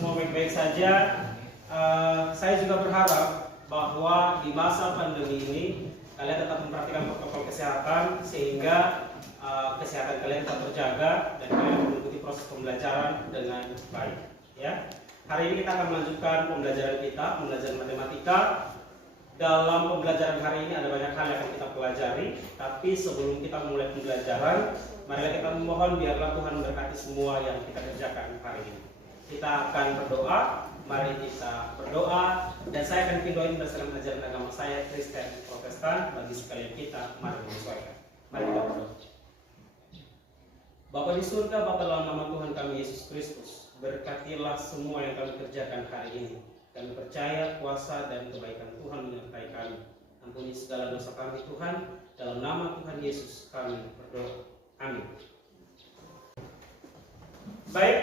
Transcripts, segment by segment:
semua baik-baik saja. Saya juga berharap bahwa di masa pandemi ini kalian tetap memperhatikan protokol kesehatan sehingga kesehatan kalian tetap terjaga dan kalian mengikuti proses pembelajaran dengan baik. Ya, hari ini kita akan melanjutkan pembelajaran kita, pembelajaran matematika. Dalam pembelajaran hari ini ada banyak hal yang akan kita pelajari, tapi sebelum kita memulai pembelajaran, marilah kita memohon biarlah Tuhan memberkati semua yang kita kerjakan hari ini. Kita akan berdoa, mari kita berdoa, dan saya akan pindoin berdasarkan ajaran agama saya, Kristen Protestan, bagi sekalian kita, mari menyesuaikan. Mari kita berdoa. Bapa di surga, Bapa dalam nama Tuhan kami Yesus Kristus, berkatilah semua yang kami kerjakan hari ini. Kami percaya kuasa dan kebaikan Tuhan menyertai kami. Ampuni segala dosa kami Tuhan, dalam nama Tuhan Yesus kami berdoa. Amin. Baik,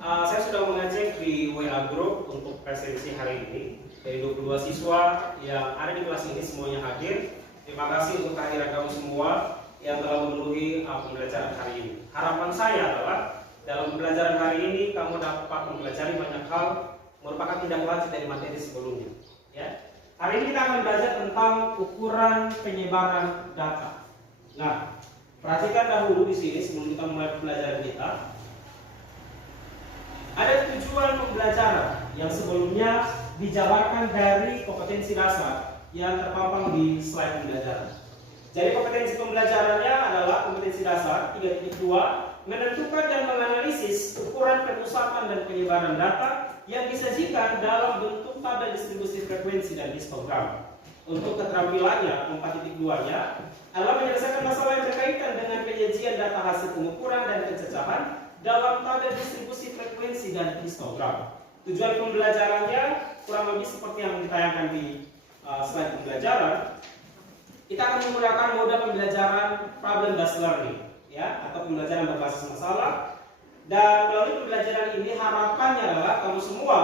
saya sudah mengajak di WA Group untuk presensi hari ini. Dari 22 siswa yang ada di kelas ini semuanya hadir. Terima kasih untuk kehadiran kamu semua yang telah memenuhi pembelajaran hari ini. Harapan saya adalah dalam pembelajaran hari ini kamu dapat mempelajari banyak hal, merupakan tindak lanjut dari materi sebelumnya. Ya. Hari ini kita akan belajar tentang ukuran penyebaran data. Nah, perhatikan dahulu di sini sebelum kita mulai pembelajaran kita. Ada tujuan pembelajaran yang sebelumnya dijabarkan dari kompetensi dasar yang terpampang di slide pembelajaran. Jadi kompetensi pembelajarannya adalah kompetensi dasar 3.2, menentukan dan menganalisis ukuran pemusatan dan penyebaran data yang disajikan dalam bentuk pada distribusi frekuensi dan histogram. Untuk keterampilannya 4.2-nya adalah menyelesaikan masalah yang berkaitan dengan penyajian data hasil pengukuran dan pencecahan dalam pada distribusi frekuensi dan histogram. Tujuan pembelajarannya kurang lebih seperti yang ditayangkan di slide pembelajaran. Kita akan menggunakan moda pembelajaran problem based learning, ya, atau pembelajaran berbasis masalah. Dan melalui pembelajaran ini harapannya adalah kamu semua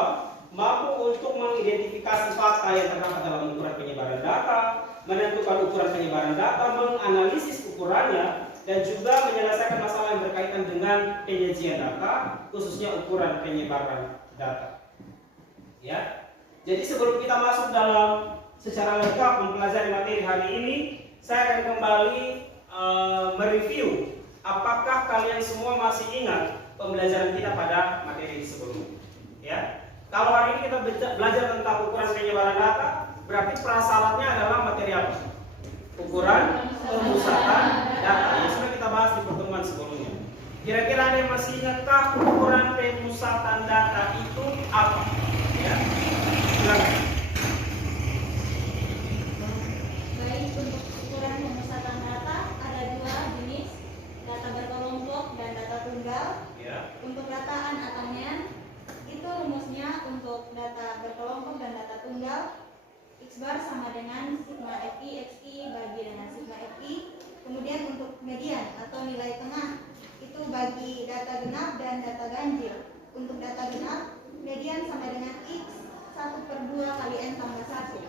mampu untuk mengidentifikasi fakta yang terdapat dalam ukuran penyebaran data, menentukan ukuran penyebaran data, menganalisis ukurannya, dan juga menyelesaikan masalah yang berkaitan dengan penyajian data, khususnya ukuran penyebaran data. Ya, jadi sebelum kita masuk dalam secara lengkap mempelajari materi hari ini, saya akan kembali mereview apakah kalian semua masih ingat pembelajaran kita pada materi sebelumnya. Ya, kalau hari ini kita belajar tentang ukuran penyebaran data, berarti prasyaratnya adalah materi apa? Ukuran pemusatan data yang sudah kita bahas di pertemuan sebelumnya. Kira-kira ada yang masih ingatkah ukuran pemusatan data itu apa? Ya, silakan. Baik, untuk ukuran pemusatan data ada dua jenis, data berkelompok dan data tunggal. Untuk data unattended itu rumusnya untuk data berkelompok dan data tunggal, X bar sama dengan sigma FI XI bagi dengan sigma FI. Kemudian untuk median atau nilai tengah itu bagi data genap dan data ganjil. Untuk data genap, median sama dengan X 1/2 kali N tambah 1.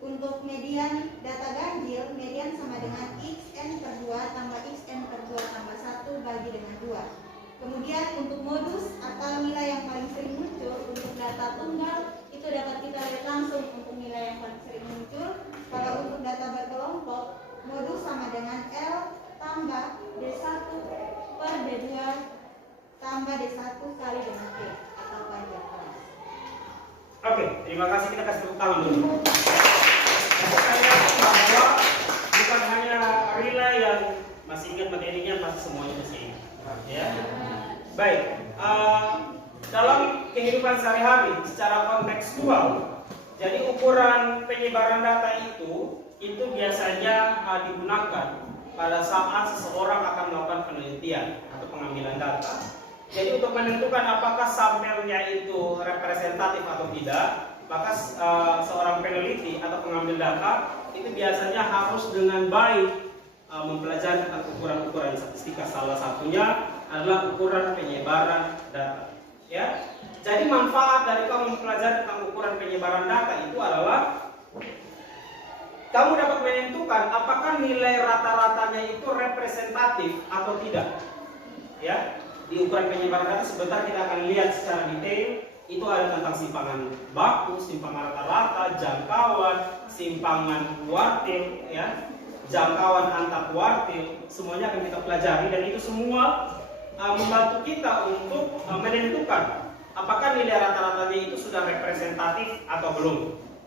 Untuk median data ganjil, median sama dengan XN/2 tambah XN/2 tambah 1 bagi dengan 2. Kemudian untuk modus atau nilai yang paling sering muncul untuk data tunggal itu dapat kita lihat langsung untuk nilai yang paling sering muncul. Kalau untuk data berkelompok, modus sama dengan L tambah D1 per D2 tambah D1 kali dengan T atau panjang kelas. Oke, terima kasih, kita kasih tepuk tangan dulu. Saya bahwa bukan hanya relay yang masih ingat materinya, pasti semuanya masih ingat. Ya. Baik, dalam kehidupan sehari-hari secara kontekstual, jadi ukuran penyebaran data itu biasanya digunakan pada saat seseorang akan melakukan penelitian atau pengambilan data. Jadi untuk menentukan apakah sampelnya itu representatif atau tidak, maka seorang peneliti atau pengambil data itu biasanya harus dengan baik mempelajari tentang ukuran-ukuran statistika. Salah satunya adalah ukuran penyebaran data. Ya, jadi manfaat dari kamu mempelajari tentang ukuran penyebaran data itu adalah kamu dapat menentukan apakah nilai rata-ratanya itu representatif atau tidak. Ya, di ukuran penyebaran data sebentar kita akan lihat secara detail itu ada tentang simpangan baku, simpangan rata-rata, jangkauan, simpangan kuartil, ya, jangkauan antar kuartil, semuanya akan kita pelajari dan itu semua membantu kita untuk menentukan apakah nilai rata-ratanya itu sudah representatif atau belum.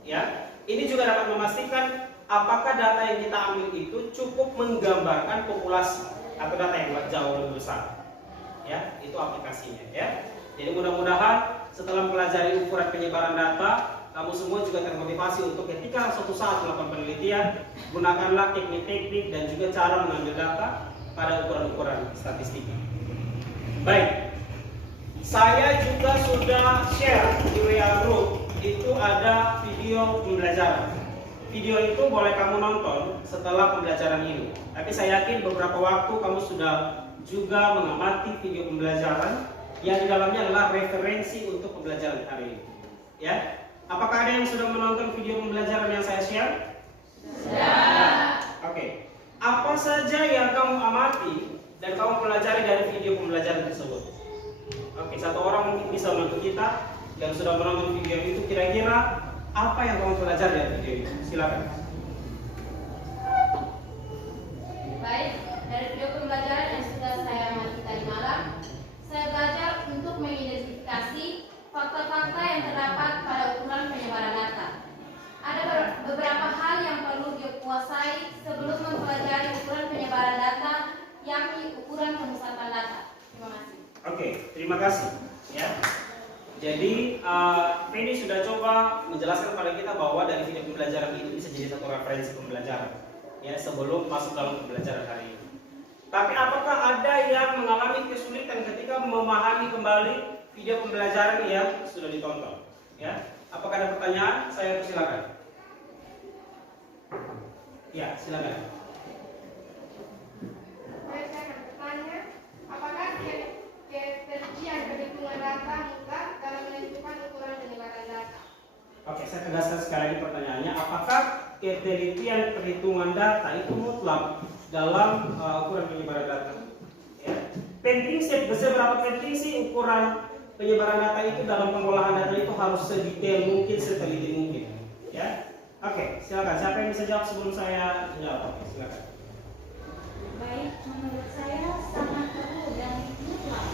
Ya, ini juga dapat memastikan apakah data yang kita ambil itu cukup menggambarkan populasi atau data yang jauh lebih besar. Ya, itu aplikasinya. Ya, jadi mudah-mudahan setelah mempelajari ukuran penyebaran data, kamu semua juga termotivasi untuk ketika suatu saat melakukan penelitian, gunakanlah teknik-teknik dan juga cara mengambil data pada ukuran-ukuran statistik. Baik, saya juga sudah share di WA Group, itu ada video pembelajaran. Video itu boleh kamu nonton setelah pembelajaran ini. Tapi saya yakin beberapa waktu kamu sudah juga mengamati video pembelajaran yang di dalamnya adalah referensi untuk pembelajaran hari ini. Ya, apakah ada yang sudah menonton video pembelajaran yang saya share? Sudah. Oke. Apa saja yang kamu amati dan kamu pelajari dari video pembelajaran tersebut? Oke, satu orang mungkin bisa membantu kita yang sudah menonton video itu, kira-kira apa yang kamu pelajari dari video itu? Silakan. Baik, dari video pembelajaran yang sudah saya amati tadi malam, saya belajar untuk mengidentifikasi fakta-fakta yang terdapat pada ukuran penyebaran data. Ada beberapa hal yang perlu dikuasai sebelum mempelajari ukuran penyebaran data, yakni ukuran pemusatan data. Terima kasih. Oke, terima kasih. Ya. Jadi, Penny sudah coba menjelaskan pada kita bahwa dari video pembelajaran itu bisa jadi satu referensi pembelajaran, ya, sebelum masuk dalam pembelajaran hari ini. Tapi apakah ada yang mengalami kesulitan ketika memahami kembali video pembelajaran yang sudah ditonton? Ya, apakah ada pertanyaan? Saya persilakan. Ya, silakan. Saya akan bertanya, apakah keterisian perhitungan data mutlak dalam menentukan ukuran penyebaran data? Oke, saya tegaskan sekali lagi pertanyaannya. Apakah ketelitian perhitungan data itu mutlak dalam ukuran penyebaran data? Ya. Penting seberapa penting sih ukuran penyebaran data itu dalam pengolahan data itu harus sedetail mungkin, seteliti mungkin. Ya. Oke, silakan. Siapa yang bisa jawab sebelum saya jawab? Oke, silakan. Baik, menurut saya sangat perlu dan mutlak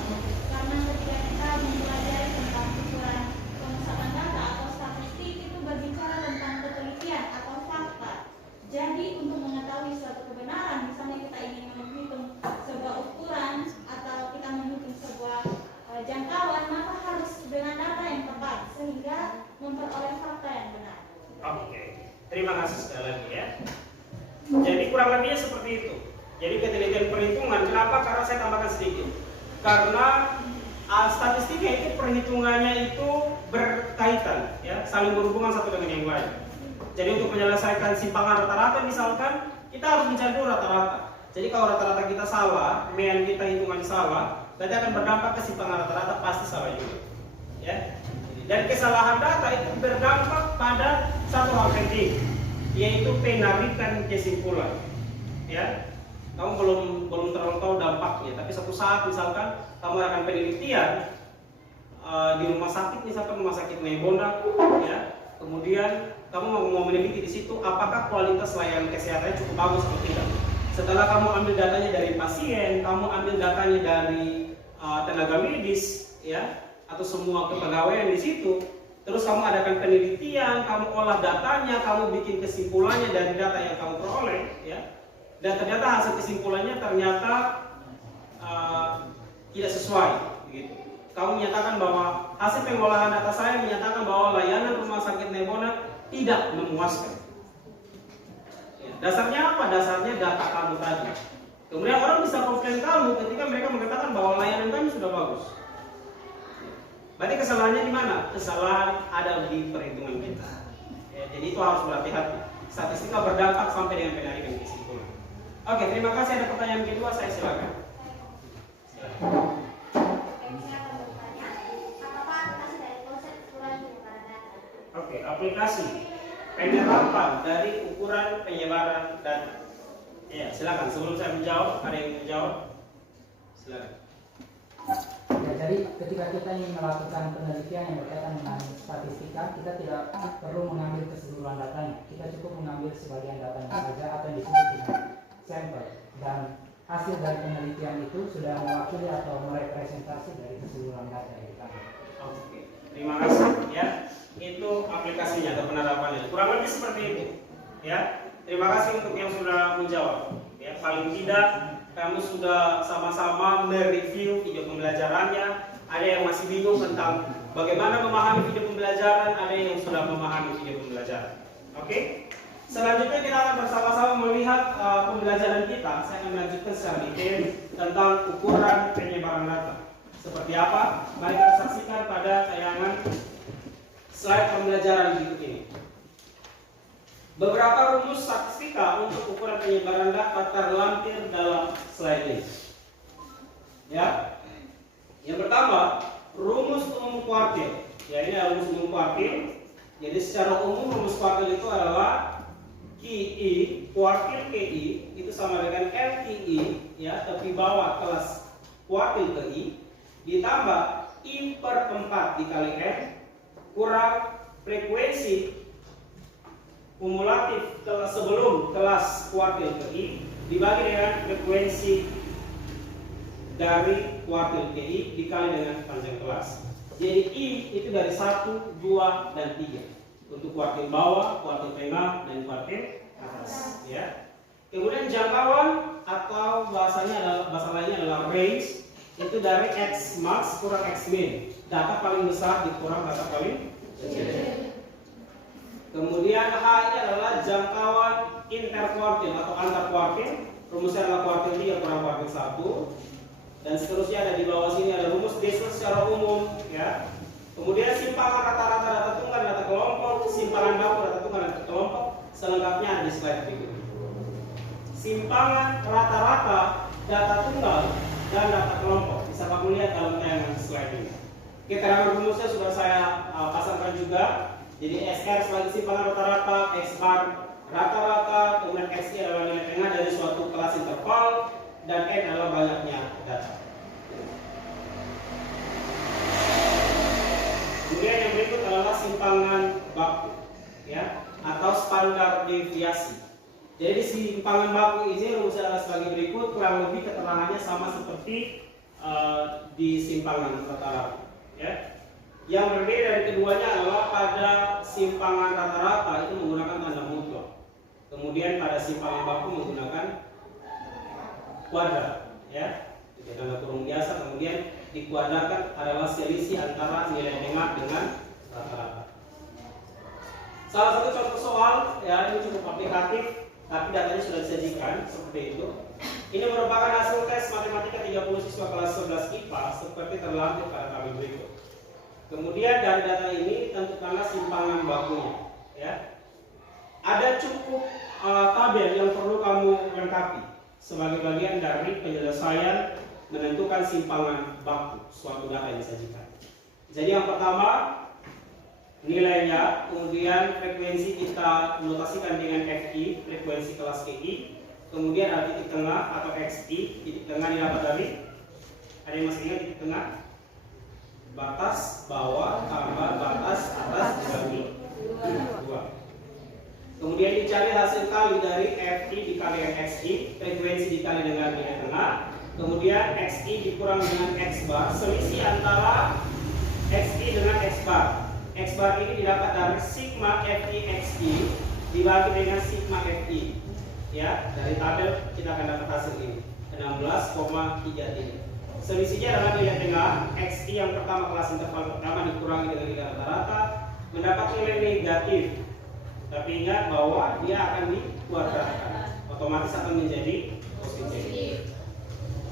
karena ketika kita mempelajari tentang ukuran pemusatan data atau statistik itu berbicara tentang ketelitian atau fakta. Jadi untuk mengetahui suatu kebenaran, misalnya kita ingin menghitung sebuah ukuran atau kita menghitung sebuah jangkauan, maka harus dengan data yang tepat sehingga memperoleh fakta yang benar. Oke, terima kasih sekali lagi ya. Jadi kurang lebihnya seperti itu. Jadi ketelitian perhitungan, kenapa? Karena saya tambahkan sedikit. Karena statistiknya itu perhitungannya itu berkaitan, ya, saling berhubungan satu dengan yang lain. Jadi untuk menyelesaikan simpangan rata-rata misalkan, kita harus mencari dulu rata-rata. Jadi kalau rata-rata kita salah, mean kita hitungan salah, berarti akan berdampak ke simpangan rata-rata pasti salah juga. Ya. Dan kesalahan data itu berdampak pada satu hal penting, yaitu penarikan kesimpulan. Ya. Kamu belum terlalu tahu dampaknya, tapi suatu saat misalkan kamu akan penelitian di rumah sakit, misalkan rumah sakit Nebonda, ya, kemudian kamu mau meneliti di situ apakah kualitas layanan kesehatannya cukup bagus atau tidak. Setelah kamu ambil datanya dari pasien, kamu ambil datanya dari tenaga medis, ya, atau semua kepegawaian di situ, terus kamu adakan penelitian, kamu olah datanya, kamu bikin kesimpulannya dari data yang kamu peroleh, ya. Dan ternyata hasil kesimpulannya ternyata tidak sesuai, gitu. Kamu menyatakan bahwa hasil pengolahan data saya menyatakan bahwa layanan rumah sakit Nebona tidak memuaskan. Ya, dasarnya apa? Dasarnya data kamu tadi. Kemudian orang bisa komplain kamu ketika mereka mengatakan bahwa layanan kami sudah bagus. Berarti kesalahannya di mana? Kesalahan ada di perhitungan kita. Ya, jadi itu harus berhati-hati. Statistika berdampak sampai dengan penarikan kesimpulan. Oke, terima kasih. Ada pertanyaan kedua, saya silakan. Saya akan bertanya, apakah aplikasi dari konsep ukuran penyebaran data? Oke, aplikasi penerapan dari ukuran penyebaran data. Ya, silakan. Sebelum saya menjawab, ada yang menjawab? Silakan. Ya, Jadi ketika kita ingin melakukan penelitian yang berkaitan dengan statistika, kita tidak perlu mengambil keseluruhan datanya. Kita cukup mengambil sebagian datanya saja atau yang disebut dengan sampel. Dan hasil dari penelitian itu sudah mewakili atau merepresentasi dari keseluruhan data yang kita ambil. Oke, terima kasih ya. Itu aplikasinya atau penerapannya. Kurang lebih seperti itu. Ya. Terima kasih untuk yang sudah menjawab. Ya, paling tidak kamu sudah sama-sama mereview video pembelajarannya. Ada yang masih bingung tentang bagaimana memahami video pembelajaran, ada yang sudah memahami video pembelajaran. Oke? Selanjutnya kita akan bersama-sama melihat pembelajaran kita. Saya akan melanjutkan secara detail tentang ukuran penyebaran data. Seperti apa? Mari kita saksikan pada tayangan slide pembelajaran berikut ini. Beberapa rumus statistika untuk ukuran penyebaran data terlampir dalam slide ini. Ya. Yang pertama, rumus umum kuartil. Ya, ini adalah rumus umum kuartil. Jadi secara umum rumus kuartil itu adalah QI, kuartil QI itu sama dengan LQI, ya, tepi bawah kelas kuartil QI ditambah I per 4 dikali M kurang frekuensi kumulatif sebelum kelas kuartil QI dibagi dengan frekuensi dari kuartil QI dikali dengan panjang kelas. Jadi I itu dari 1, 2, dan 3 untuk kuartil bawah, kuartil tengah, dan kuartil atas. Ya. Kemudian jangkauan atau bahasa lainnya adalah range itu dari X max kurang X min. Data paling besar dikurang data paling kecil. Kemudian H ini adalah jangkauan interkuartil atau antar kuartil. Rumusnya adalah kuartil 3 kurang kuartil 1. Dan seterusnya ada di bawah sini ada rumus Dessel secara umum, ya. Kemudian simpangan rata-rata data tunggal data kelompok, simpangan baku data tunggal data kelompok, selengkapnya ada di slide berikut. Simpangan rata-rata data tunggal dan data kelompok bisa kamu lihat dalam tayangan slide ini. Keterangan rumusnya sudah saya pasangkan juga. Jadi SR sebagai simpangan rata-rata, X bar rata-rata, kemudian XI adalah nilai tengah dari suatu kelas interval, dan N adalah banyaknya data. Kemudian yang berikut adalah simpangan baku, ya, atau standar deviasi. Jadi di simpangan baku ini rumusnya adalah sebagai berikut, kurang lebih keterangannya sama seperti di simpangan rata-rata, ya. Yang berbeda dari keduanya adalah pada simpangan rata-rata itu menggunakan tanda mutlak. Kemudian pada simpangan baku menggunakan kuadrat, ya. Jadi tanda kurung biasa, kemudian dikuadrakan adalah selisih antara nilai tengah dengan rata-rata. Salah satu contoh soal, ya, ini cukup aplikatif, tapi datanya sudah disajikan seperti itu. Ini merupakan hasil tes matematika 30 siswa kelas 11 IPA seperti terlampir pada tabel berikut. Kemudian dari data ini tentukanlah simpangan bakunya, ya. Ada cukup tabel yang perlu kamu lengkapi sebagai bagian dari penyelesaian menentukan simpangan baku suatu data yang disajikan. Jadi yang pertama nilainya, kemudian frekuensi kita notasikan dengan FI, frekuensi kelas QI, kemudian ada titik tengah atau XI, titik tengah didapat dari, ada yang masih ingat titik tengah? Batas bawah tambah batas atas dibagi 2. Kemudian dicari hasil kali dari FI dikali dengan XI, frekuensi dikali dengan nilai tengah, kemudian XI dikurang dengan X bar, selisih antara XI dengan X bar. X bar ini didapat dari sigma FI XI dibagi dengan sigma FI. Ya, dari tabel kita akan dapat hasil ini 16,33. Selisihnya adalah nilai tengah XI yang pertama kelas interval pertama dikurangi dengan nilai rata-rata mendapat nilai negatif. Tapi ingat bahwa dia akan dikuadratkan, otomatis akan menjadi positif.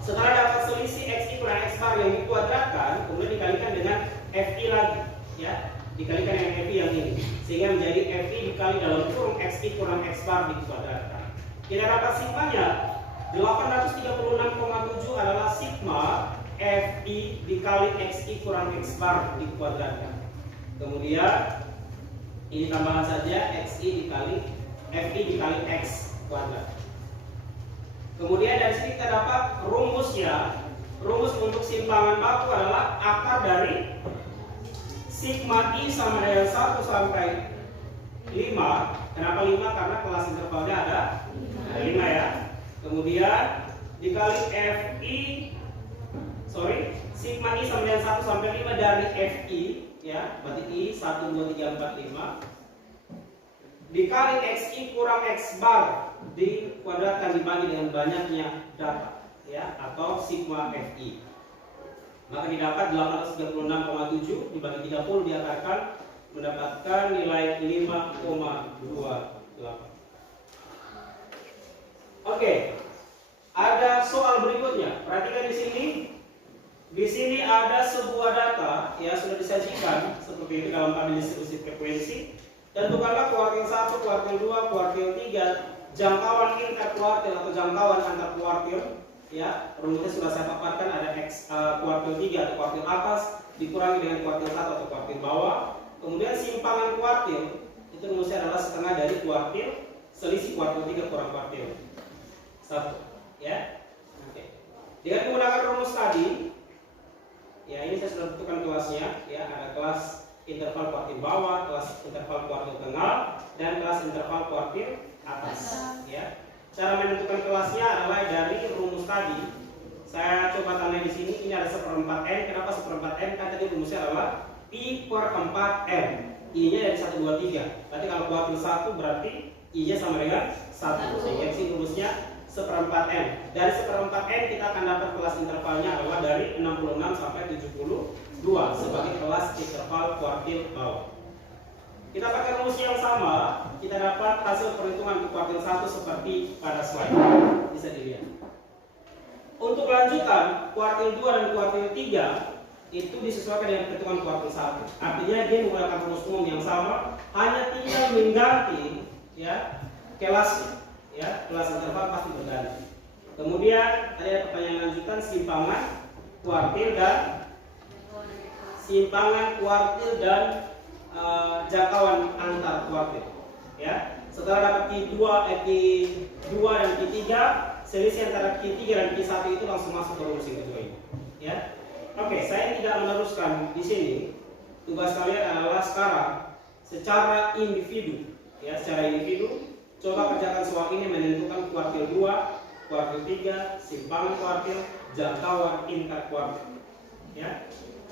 Setelah dapat selisih XI kurang X bar yang dikuadratkan, kemudian dikalikan dengan FI lagi, ya, dikalikan dengan FI yang ini, sehingga menjadi FI dikali dalam kurung XI kurang X bar dikuadratkan. Kita dapat sigmanya 836,7 adalah sigma FI dikali XI kurang X bar dikuadratkan. Kemudian ini tambahan saja XI dikali FI dikali X kuadrat. Kemudian dari sini kita dapat rumusnya. rumus untuk simpangan baku adalah akar dari sigma I sama dengan 1 sampai 5. Kenapa 5? Karena kelas intervalnya ada 5 ya. Kemudian dikali sigma I sama dengan 1 sampai 5 dari FI ya, berarti I 1, 2, 3, 4, 5 dikali XI kurang X bar dikuadratkan dibagi dengan banyaknya data ya, atau sigma FI. Maka didapat 836,7 dibagi 30 diakarkan mendapatkan nilai 5,28. Oke. Ada soal berikutnya. Perhatikan di sini. Di sini ada sebuah data ya, sudah disajikan seperti itu dalam tabel distribusi frekuensi. Tentukanlah kuartil 1, kuartil 2, kuartil 3, jangkauan interkuartil atau jangkauan antar kuartil ya. Rumusnya sudah saya paparkan, ada kuartil 3 atau kuartil atas dikurangi dengan kuartil 1 atau kuartil bawah. Kemudian simpangan kuartil itu rumusnya adalah setengah dari kuartil selisih kuartil 3 kurang kuartil 1 ya. Oke. Dengan menggunakan rumus tadi ya, ini saya sudah tentukan kelasnya ya, ada kelas interval kuartil bawah, kelas interval kuartil tengah, dan kelas interval kuartil atas ya. Cara menentukan kelasnya adalah dari rumus tadi. Saya coba tanda di sini, ini ada 1/4 n. Kenapa 1/4 n? Kan tadi rumusnya adalah pi per 4 n. I-nya dari 1, 2, 3. Berarti kalau kuartil 1 berarti I-nya sama dengan 1. Sehingga sini rumusnya 1/4 n. Dari 1/4 n kita akan dapat kelas intervalnya adalah dari 66 sampai 72 sebagai kelas interval kuartil bawah. Kita pakai rumus yang sama, kita dapat hasil perhitungan untuk kuartil 1 seperti pada slide. Bisa dilihat. Untuk lanjutan, kuartil 2 dan kuartil 3 itu disesuaikan dengan perhitungan kuartil 1. Artinya dia menggunakan rumus umum yang sama, hanya tinggal mengganti ya kelasnya. Ya, kelas interval pasti berganti. Kemudian ada pertanyaan lanjutan, simpangan kuartil dan jangkauan antar kuartil. Ya, setelah dapat Q2 dan Q3, selisih antara Q3 dan Q1 itu langsung masuk ke rumus yang kedua ini. Ya, oke, saya tidak meneruskan di sini. Tugas kalian adalah sekarang secara individu. Ya, secara individu. Coba kerjakan soal ini menentukan kuartil 2, kuartil 3, simpangan kuartil, jangkauan interkuartil. Ya.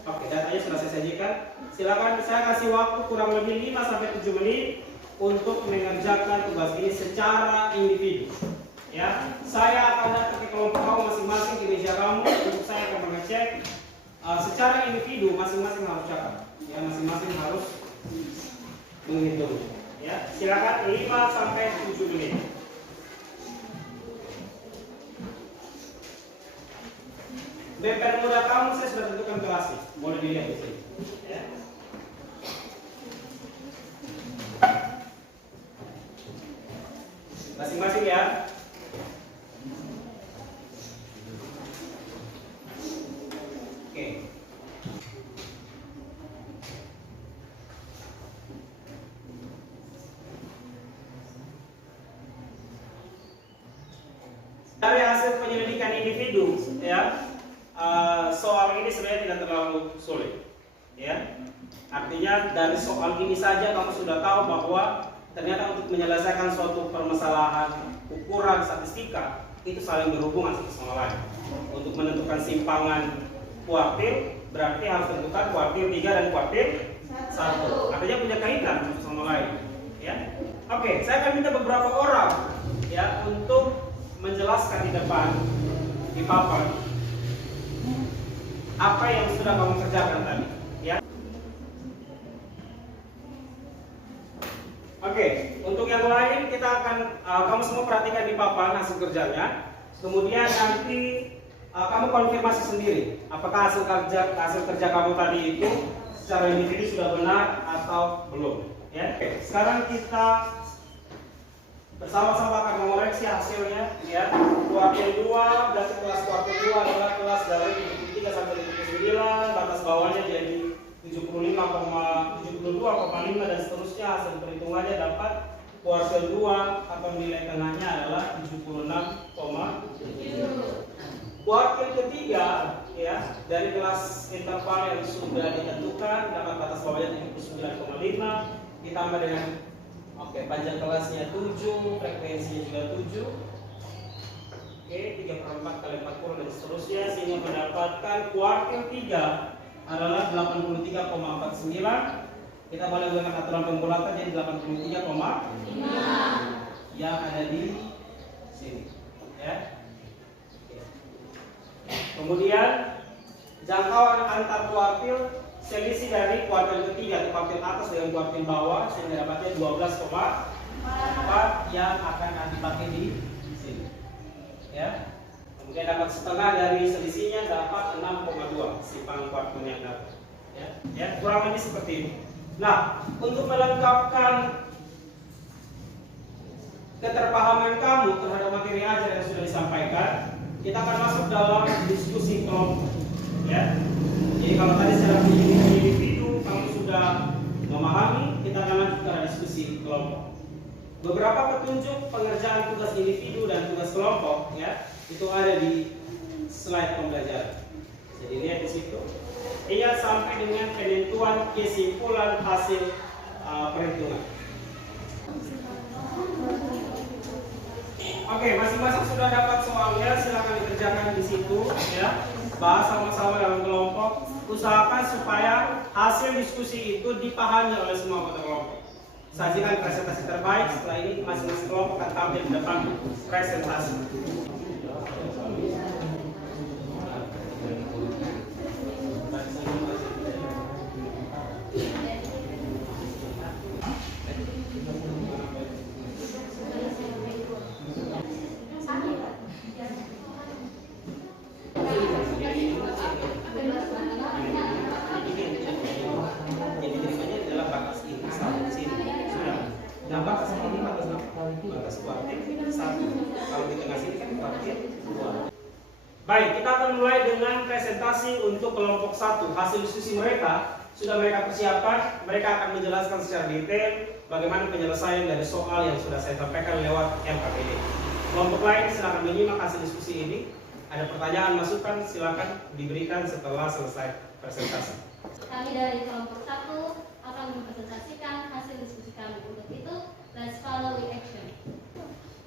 Oke, datanya sudah saya sajikan. Silakan saya kasih waktu kurang lebih 5 sampai 7 menit untuk mengerjakan tugas ini secara individu. Ya. Saya akan datang ke kelompok kamu masing-masing di meja kamu untuk saya akan mengecek secara individu masing-masing harus catat. Ya, masing-masing harus menghitung. Ya, silakan 5 sampai 7 menit. BPR muda kamu saya sudah tentukan kelasnya. Boleh dilihat di sini. Ya. Masing-masing ya. Oke. Dari hasil penyelidikan individu, ya, soal ini sebenarnya tidak terlalu sulit, ya. Artinya dari soal ini saja kamu sudah tahu bahwa ternyata untuk menyelesaikan suatu permasalahan ukuran statistika itu saling berhubungan satu sama lain. Untuk menentukan simpangan kuartil berarti harus tentukan kuartil 3 dan kuartil 1. Artinya punya kaitan satu sama lain, ya. Oke, saya akan minta beberapa orang, ya, untuk menjelaskan di depan di papan apa yang sudah kamu kerjakan tadi, ya. Oke, untuk yang lain kita akan kamu semua perhatikan di papan hasil kerjanya. Kemudian nanti kamu konfirmasi sendiri apakah hasil kerja kamu tadi itu secara individu sudah benar atau belum, ya. Oke, sekarang kita bersama-sama akan mengoreksi hasilnya, ya. Kuartil 2 berarti kelas kuartil 2 adalah kelas dari 73 sampai 79, batas bawahnya jadi 75,72,5 dan seterusnya. Hasil perhitungannya dapat kuartil 2 atau nilai tengahnya adalah 76,7. Kuartil ketiga ya dari kelas interval yang sudah ditentukan dapat batas bawahnya 79,5 ditambah dengan panjang kelasnya 7, frekuensinya juga 7. 3/4 kali 40 dan seterusnya sehingga mendapatkan kuartil 3 adalah 83,49. Kita boleh gunakan aturan pembulatan jadi 83,5 yang ada di sini ya. Kemudian jangkauan antar kuartil selisih dari kuartil ketiga atau kuartil atas dengan kuartil bawah sehingga dapatnya 12,4 yang akan dipakai di sini ya. Kemudian dapat setengah dari selisihnya dapat 6,2 simpang kuartil yang dapat ya kurang lebih seperti ini. Nah, untuk melengkapkan keterpahaman kamu terhadap materi ajar yang sudah disampaikan, kita akan masuk dalam diskusi kelompok ya. Jadi kalau tadi secara individu kamu sudah memahami, kita akan lanjut ke diskusi kelompok. Beberapa petunjuk pengerjaan tugas individu dan tugas kelompok ya, itu ada di slide pembelajaran. Jadi lihat di situ. Ingat sampai dengan penentuan kesimpulan hasil perhitungan. Oke, masing-masing sudah dapat soalnya, silakan dikerjakan di situ ya. Bahas sama-sama dalam kelompok. Usahakan supaya hasil diskusi itu dipahami oleh semua anggota kelompok. Sajikan presentasi terbaik. Setelah ini masing-masing kelompok akan tampil di depan presentasi. Baik, kita akan mulai dengan presentasi untuk kelompok 1. Hasil diskusi mereka sudah mereka persiapkan. Mereka akan menjelaskan secara detail bagaimana penyelesaian dari soal yang sudah saya sampaikan lewat MKPD. Kelompok lain silakan menyimak hasil diskusi ini. Ada pertanyaan, masukan, silakan diberikan setelah selesai presentasi. Kami dari kelompok 1 akan mempresentasikan hasil diskusi kami. Untuk itu, let's follow the action.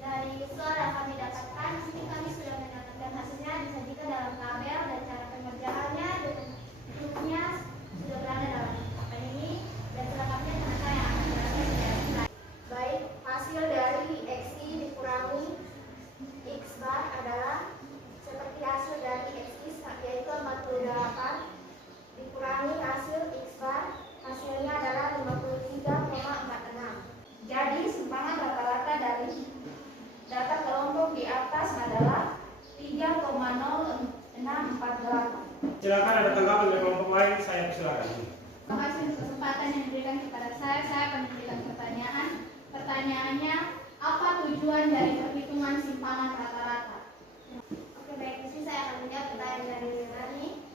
Dari soal yang kami dapatkan, ini kami sudah mendapatkan hasilnya disajikan dalam tabel dan cara pengerjaannya dengan bentuknya sudah berada dalam papan ini dan selengkapnya teman saya akan menjelaskan secara detail. Baik, hasil dari XI dikurangi X bar adalah seperti hasil dari XI yaitu 48 dikurangi hasil X bar, hasilnya adalah 53,46. Jadi simpangan rata-rata dari data kelompok di atas adalah 3,0648. Silakan ada tanggapan dari kelompok lain, saya silakan. Terima kasih untuk kesempatan yang diberikan kepada saya. Saya akan memberikan pertanyaan. Pertanyaannya, apa tujuan dari perhitungan simpangan rata-rata? Oke, baik, di sini saya akan menjawab pertanyaan dari Nani.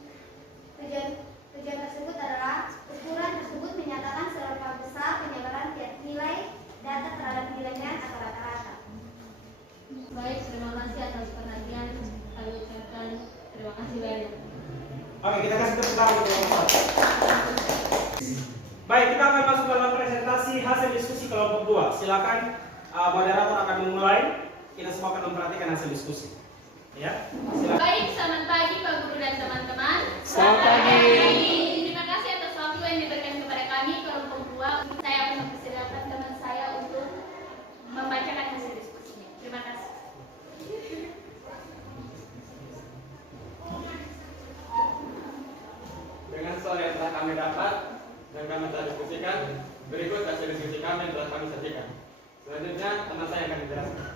Tujuan tersebut adalah ukuran tersebut menyatakan seberapa besar penyebaran tiap nilai data terhadap nilainya atau rata-rata. Baik, terima kasih atas perhatian. Kami ucapkan terima kasih banyak. Oke, kita kasih tepuk tangan untuk kelompok 1. Baik, kita akan masuk dalam presentasi hasil diskusi kelompok 2. Silakan moderator akan memulai. Kita semua akan memperhatikan hasil diskusi. Ya, silakan. Baik, selamat pagi Pak Guru dan teman-teman. Selamat pagi. Terima kasih atas waktu yang diberikan kepada kami kelompok 2. Saya akan mempersilakan teman saya untuk membacakan hasil diskusinya. Terima kasih. Dengan soal yang telah kami dapat dan kami telah diskusikan, berikut hasil diskusi kami yang telah kami sajikan. Selanjutnya, teman saya akan menjelaskan.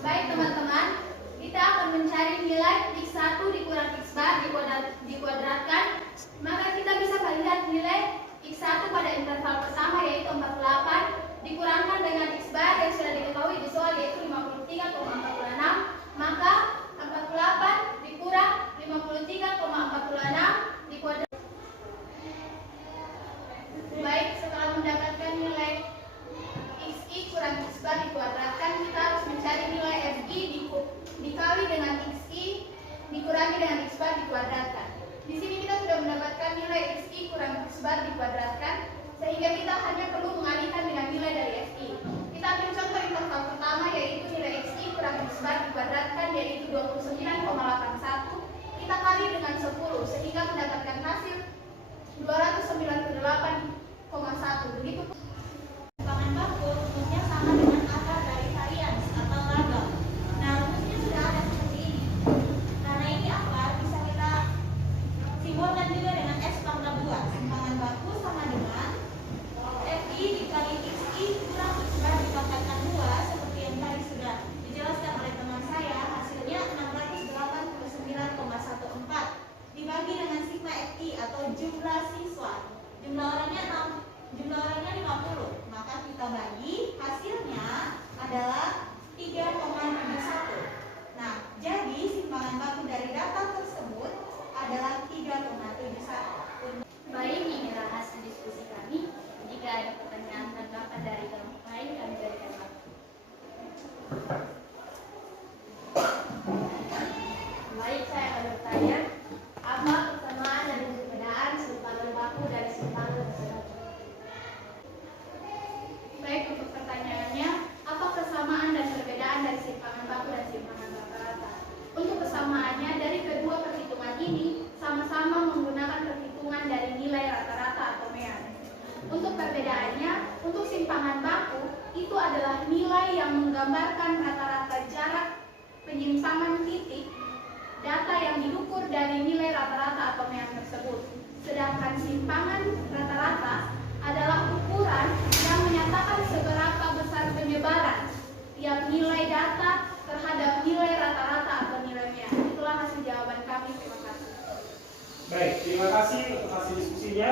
Baik teman-teman, kita akan mencari nilai X1 dikurang X bar dikuadratkan. Maka kita bisa melihat nilai X1 pada interval pertama yaitu 48 dikurangkan dengan X bar yang sudah diketahui di soal yaitu 53,46. Maka 48 dikurang 53,46 dikuadratkan. Baik, setelah mendapatkan nilai XI kurang X bar dikuadratkan, kita harus mencari nilai FI dikali dengan X XI kurang sebar dikuadratkan, sehingga kita hanya perlu mengalihkan dengan nilai dari FI. Kita ambil contoh interval pertama, yaitu nilai XI kurang sebar dikuadratkan, yaitu 29,81. Kita kali dengan 10 sehingga mendapatkan hasil 298,1. Begitu. Simpangan baku rumusnya sama dengan akar dari varians atau lambang. Nah, rumusnya sudah ada seperti ini. Karena ini akar, bisa kita simbolkan juga dengan S pangkat 2. Simpangan baku sama dengan FI dikali XI kurang X bar dipangkatkan 2, seperti yang tadi sudah dijelaskan oleh teman saya. Hasilnya 689,14 dibagi dengan sigma FI atau jumlah siswa. Jumlah orangnya 50, maka kita bagi, hasilnya adalah 3,71. Nah, jadi simpangan baku dari data tersebut adalah 3,71. Baik, inilah hasil diskusi kami. Jika ada pertanyaan tanggapan dari kelompok lain, kami berikan waktu. Baik, saya akan bertanya, apa persamaan dan perbedaan simpangan baku dan simpangan rata-rata? Baik, untuk pertanyaannya, apa kesamaan dan perbedaan dari simpangan baku dan simpangan rata-rata? Untuk kesamaannya, dari kedua perhitungan ini sama-sama menggunakan perhitungan dari nilai rata-rata atau mean. Untuk perbedaannya, untuk simpangan baku itu adalah nilai yang menggambarkan rata-rata jarak penyimpangan titik data yang diukur dari nilai rata-rata atau mean tersebut. Sedangkan simpangan rata-rata adalah ukuran yang menyatakan seberapa besar penyebaran tiap nilai data terhadap nilai rata-rata atau nilai mean. Itulah hasil jawaban kami. Terima kasih. Baik, terima kasih untuk hasil diskusinya.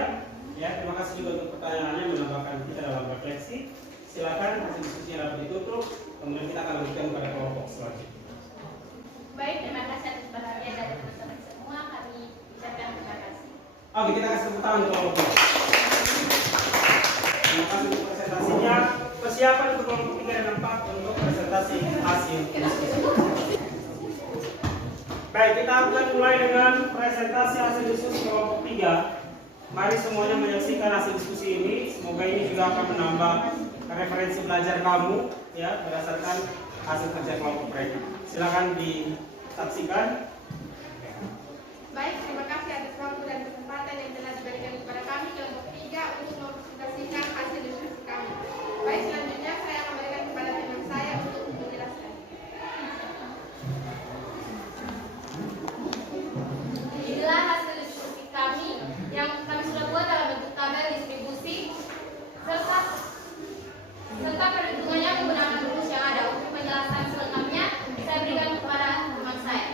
Ya, terima kasih juga untuk pertanyaannya menambahkan kita dalam refleksi. Silakan hasil diskusinya dapat ditutup. Kemudian kita akan lanjutkan pada kelompok selanjutnya. Baik, terima kasih atas perhatian dari teman-teman semua. Kami ucapkan terima kasih. Oke, kita kasih tepuk tangan untuk kelompok. Terima kasih untuk presentasinya. Persiapan untuk kelompok 3 dan 4 untuk presentasi hasil diskusi. Baik, kita akan mulai dengan presentasi hasil diskusi kelompok 3. Mari semuanya menyaksikan hasil diskusi ini. Semoga ini juga akan menambah referensi belajar kamu ya berdasarkan hasil kerja kelompok mereka. Silakan disaksikan. Baik, terima kasih atas waktu dan kesempatan yang telah diberikan kepada kami kelompok 3 untuk mempresentasikan hasil diskusi kami. Baik, selanjutnya saya akan berikan kepada teman saya untuk menjelaskan. Inilah hasil diskusi kami yang kami sudah buat dalam bentuk tabel distribusi serta perhitungannya menggunakan rumus yang ada. Untuk penjelasan selengkapnya saya berikan kepada teman saya.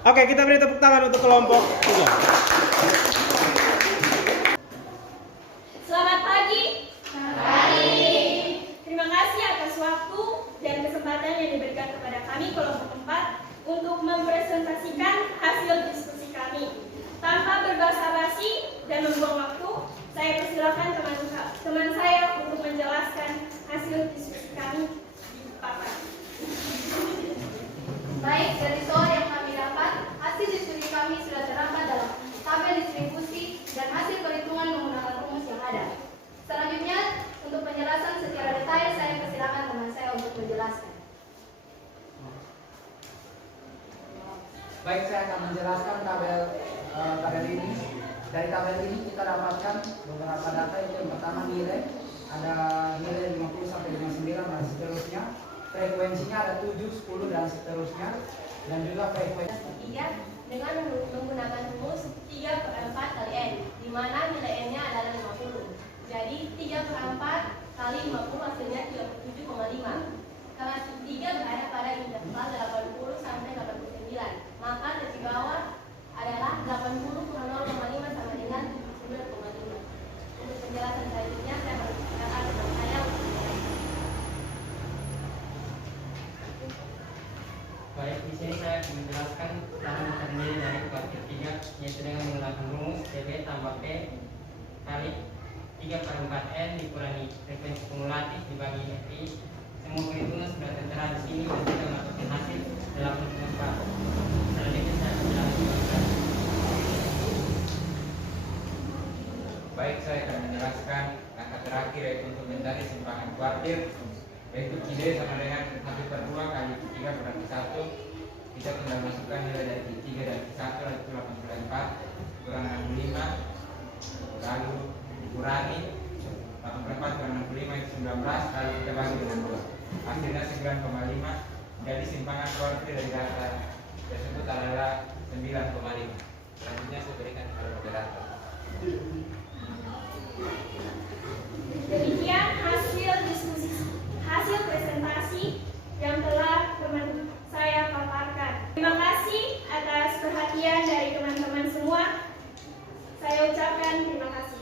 Oke, kita beri tepuk tangan untuk kelompok 3. Selamat pagi. Terima kasih atas waktu dan kesempatan yang diberikan kepada kami kelompok 4 untuk mempresentasikan hasil diskusi kami. Tanpa berbasa-basi dan membuang waktu, saya persilakan teman saya untuk menjelaskan hasil diskusi kami di papan. Baik, dari soal yang kami dapat, hasil diskusi kami sudah terdapat dalam tabel distribusi dan hasil perhitungan menggunakan rumus yang ada. Selanjutnya, untuk penjelasan secara detail, saya persilakan teman saya untuk menjelaskan. Baik, saya akan menjelaskan tabel ini. Dari tabel ini kita dapatkan beberapa data. Yang pertama nilai, ada nilai 50 sampai 59 dan seterusnya. Frekuensinya ada 7, 10 dan seterusnya. Dan juga frekuensi Ketiga, dengan menggunakan rumus 3/4 kali N, di mana nilai N-nya adalah 50. Jadi 3/4 kali 50 hasilnya 37,5. Karena 3 berada pada interval 80 sampai 89, maka di bawah adalah 80 kurang 0,5 sama dengan 79,5. Untuk penjelasan selanjutnya, saya persilakan teman saya untuk menjelaskan. Baik, di sini saya akan menjelaskan cara terdiri dari kuartil 3, yaitu dengan menggunakan rumus PB tambah P kali 3/4N dikurangi frekuensi kumulatif dibagi FI. Semua perhitungan sudah tertera di sini dan kita mendapatkan hasil 84. Selanjutnya saya akan menjelaskan. Baik, saya akan menjelaskan angka terakhir yaitu untuk mencari simpangan kuartil, yaitu Q sama dengan 1/2 kali Q3/1. Kita tinggal masukkan nilai dari Q3 dan Q1 yaitu 84 kurang 65, lalu dikurangi 84 kurang 65 itu 19, lalu kita bagi dengan 2, hasilnya 9,5. Jadi simpangan kuartil dari data tersebut adalah 9,5. Selanjutnya saya berikan kepada moderator. Demikian hasil presentasi yang telah teman saya paparkan. Terima kasih atas perhatian dari teman-teman semua. Saya ucapkan terima kasih.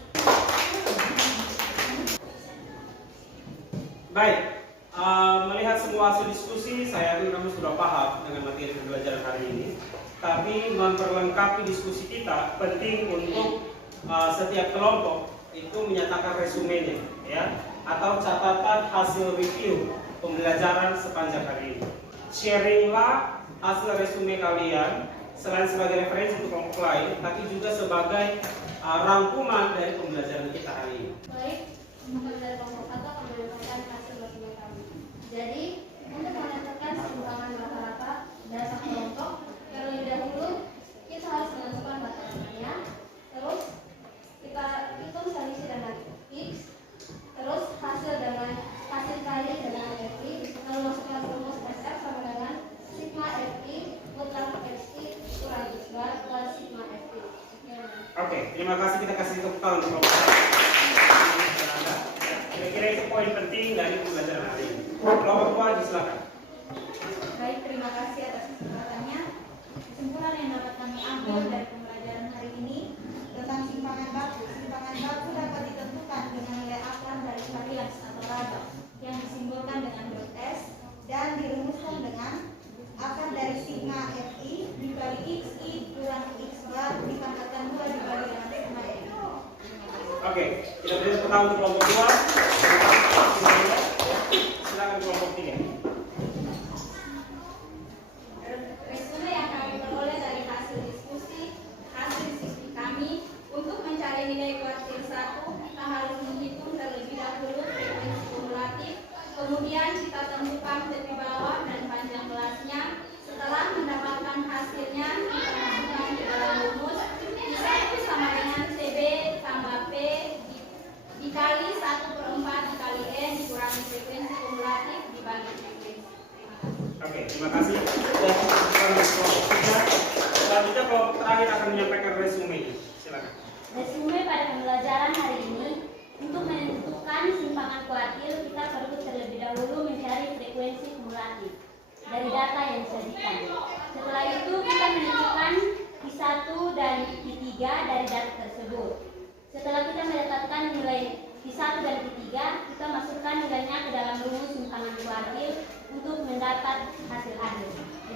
Baik, melihat semua hasil diskusi, saya yakin kamu sudah paham dengan materi pembelajaran hari ini. Tapi memperlengkapi diskusi kita penting untuk setiap kelompok itu menyatakan resumenya, ya, atau catatan hasil review pembelajaran sepanjang hari ini. Sharinglah hasil resume kalian selain sebagai referensi untuk kelompok lain, tapi juga sebagai rangkuman dari pembelajaran kita hari ini. Baik, untuk dari kelompok 1 akan menyampaikan hasil resume kami. Jadi, untuk menentukan simpangan rata-rata dasar kelompok, terlebih dahulu kita harus menentukan batasannya. Terus kita hitung selisih dengan X, terus hasil kali dengan FI, lalu masukkan rumus SF sama dengan sigma FI mutlak XI kurang X bar plus sigma FI. Oke, terima kasih. Kita kasih tepuk tangan untuk kelompok. Kira-kira itu poin penting dari pembelajaran hari ini. Kelompok 2, silakan. Baik, terima kasih atas kesempatannya. Kesimpulan yang dapat kami ambil dari pembelajaran hari ini tentang simpangan baku. Simpangan baku dapat ditentukan dengan nilai akar dari varians atau ragam yang disimbolkan dengan dot S dan dirumuskan dengan akar dari sigma FI dikali XI kurang X bar ditambahkan 2 dibagi dengan sigma FI. Oke, kita beri tepuk tangan untuk kelompok 2. Silakan kelompok 3. Resume yang kami peroleh dari hasil diskusi kami untuk mencari nilai kuartil 1, kita harus menghitung terlebih dahulu frekuensi kumulatif, kemudian kita tentukan tepi bawah dan panjang kelasnya. Setelah mendapatkan hasilnya, kita masukkan ke dalam rumus. Itu sama dengan CB tambah P dikali 1/4 dikali N dikurangi frekuensi kumulatif dibagi frekuensi. Oke, terima kasih. Dan kelompok 3. Selanjutnya kelompok terakhir akan menyampaikan resume. Silakan. Resume pada pembelajaran hari ini, untuk menentukan simpangan kuartil kita perlu terlebih dahulu mencari frekuensi kumulatif dari data yang disajikan. Setelah itu kita menentukan ketiga, kita masukkan nilainya ke dalam rumus simpangan kuartil untuk mendapat hasil akhir.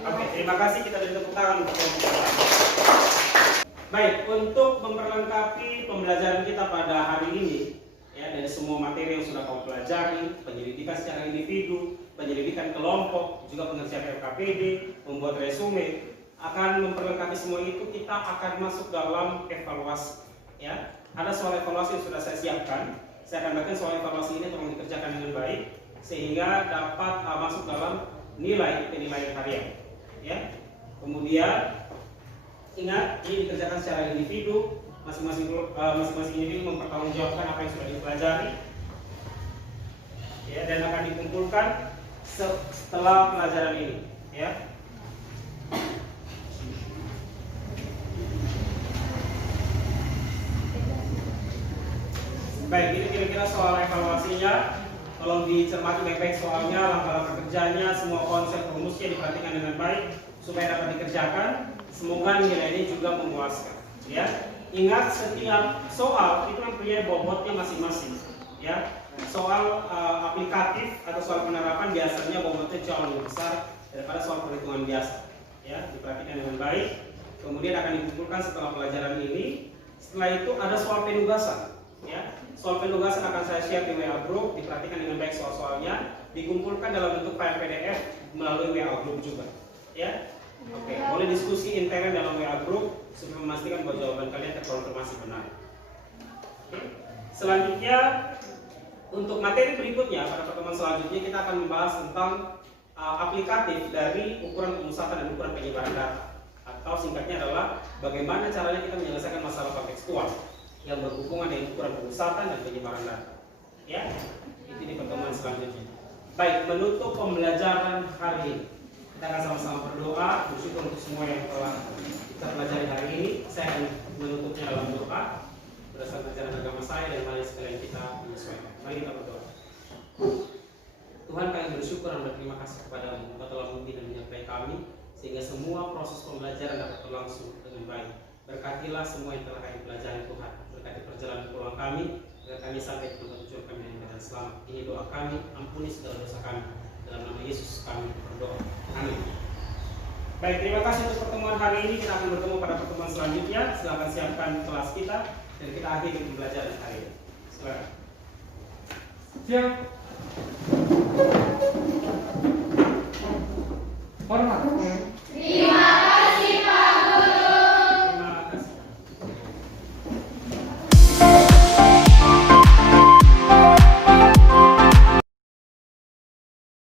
Oke, terima kasih. Kita beri tepuk tangan untuk baik, untuk memperlengkapi pembelajaran kita pada hari ini, ya, dari semua materi yang sudah kamu pelajari, penyelidikan secara individu, penyelidikan kelompok, juga pengerjaan RKPD, membuat resume, akan memperlengkapi semua itu, kita akan masuk dalam evaluasi. Ya, ada soal evaluasi yang sudah saya siapkan. Saya akan bagikan soal evaluasi ini tolong dikerjakan dengan baik sehingga dapat masuk dalam nilai penilaian harian. Ya, kemudian ingat ini dikerjakan secara individu, masing-masing individu mempertanggungjawabkan apa yang sudah dipelajari. Ya, dan akan dikumpulkan setelah pelajaran ini. Ya. Baik, ini kira-kira soal evaluasinya. Tolong dicermati baik-baik soalnya, langkah-langkah kerjanya, semua konsep rumusnya diperhatikan dengan baik supaya dapat dikerjakan. Semoga nilai ini juga memuaskan. Ya, ingat setiap soal itu mempunyai bobotnya masing-masing. Ya, soal aplikatif atau soal penerapan biasanya bobotnya jauh lebih besar daripada soal perhitungan biasa. Ya, diperhatikan dengan baik. Kemudian akan dikumpulkan setelah pelajaran ini. Setelah itu ada soal penugasan. Ya, soal penugasan akan saya share di WA group, diperhatikan dengan baik soal-soalnya, dikumpulkan dalam bentuk file PDF melalui WA group juga. Ya, oke, boleh diskusi intern dalam WA group supaya memastikan bahwa jawaban kalian terkonfirmasi benar. Oke. Selanjutnya, untuk materi berikutnya pada pertemuan selanjutnya kita akan membahas tentang aplikatif dari ukuran pemusatan dan ukuran penyebaran data, atau singkatnya adalah bagaimana caranya kita menyelesaikan masalah kontekstual yang berhubungan dengan ukuran pemusatan dan penyebaran data. Ya, itu di pertemuan selanjutnya. Baik, menutup pembelajaran hari ini, kita akan sama-sama berdoa, bersyukur untuk semua yang telah kita pelajari hari ini. Saya akan menutupnya dalam doa berdasarkan ajaran agama saya dan mari sekalian kita menyesuaikan. Mari kita berdoa. Tuhan, kami bersyukur dan berterima kasih kepadamu, Engkau telah memimpin dan menyertai kami sehingga semua proses pembelajaran dapat berlangsung dengan baik. Berkatilah semua yang telah kami pelajari Tuhan. Berkati perjalanan pulang kami, agar kami sampai ke tempat tujuan kami dengan keadaan selamat. Ini doa kami, ampuni segala dosa kami. Dalam nama Yesus kami berdoa. Amin. Baik, terima kasih untuk pertemuan hari ini. Kita akan bertemu pada pertemuan selanjutnya. Silakan siapkan kelas kita dan kita akhiri pembelajaran hari ini. Silakan. Siap. Hormat.